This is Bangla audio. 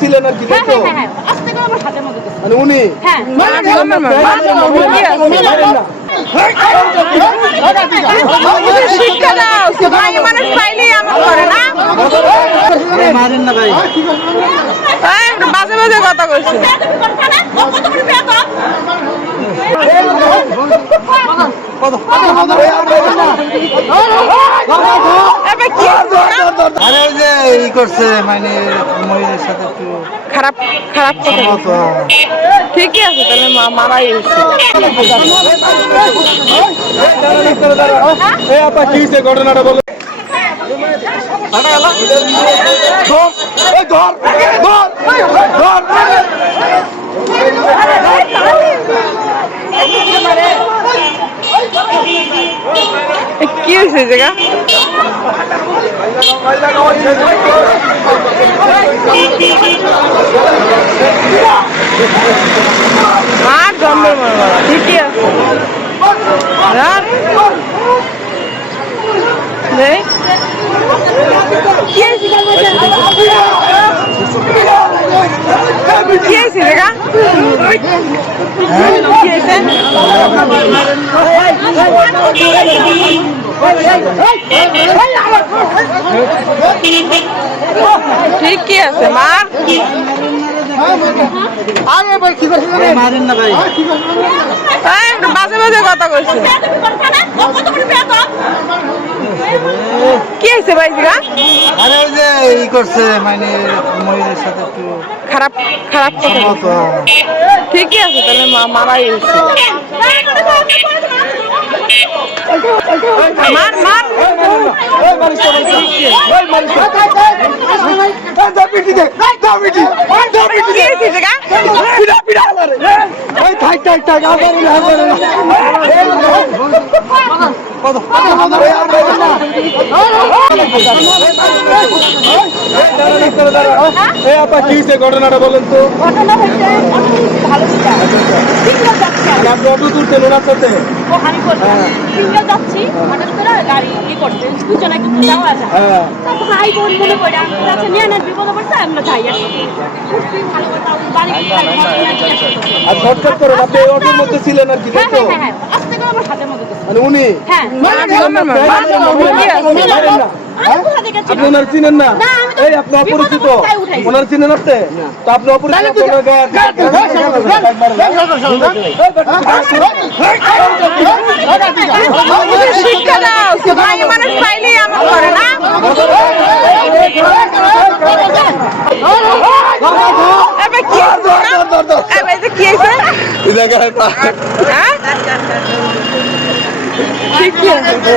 ছিলেন আর কি, তাই তো? মানে উনি শিক্ষা দাও, মাইয়া মানুষ পাইলেই এমন করে না। মারেন না ভাই, বাজে বাজে কথা কইছে। আরে ওই যে ই করছে মানে মহিলার সাথে একটু খারাপ খারাপ কথা। ঠিকই আছে, তাহলে মারাই হয়েছে। ঘটনাটা বলো। কি হয়েছে জায়গা? আর জন্মের মনে ঠিকই আছে। কি হয়েছে জায়গা? ঠিকই আছে মা। মারেন না ভাই, বাজে বাজে কথা কইছে। কি হয়েছে ভাই জায়গা? আরে ওই যে ই করছে মানে মহিলার সাথে একটু খারাপ খারাপ কথা। ঠিকই আছে, তাহলে মারাই হয়েছে। মার মার ঘটনাটা বলেন তো। ঘটনা হয়েছে ভালো আপনি অটো তুলছেন ওনার সাথে? যাচ্ছি হঠাৎ করে গাড়ি ই করছে, দুজনে কিন্তু যাওয়া যায়। ভাই বোন মনে করে আমরা নিয়ে নেন, বিপদ পড়ছে, আমরা যাই। আর শর্টকাট করেন, আপনি এই অটোর মধ্যে ছিলেন আর কি, তাই তো? আস্তে করে আমার হাতের মধ্যে মানে উনি আপনি ওনার চিনেন না? এই আপনি অপরিচিত, ওনার চিনেন আপনি? তো আপনি অপরিচিত, শিক্ষা দাও, মাইয়া মানুষ পাইলেই এমন করে না। কি হয়েছে? ঠিক আছে।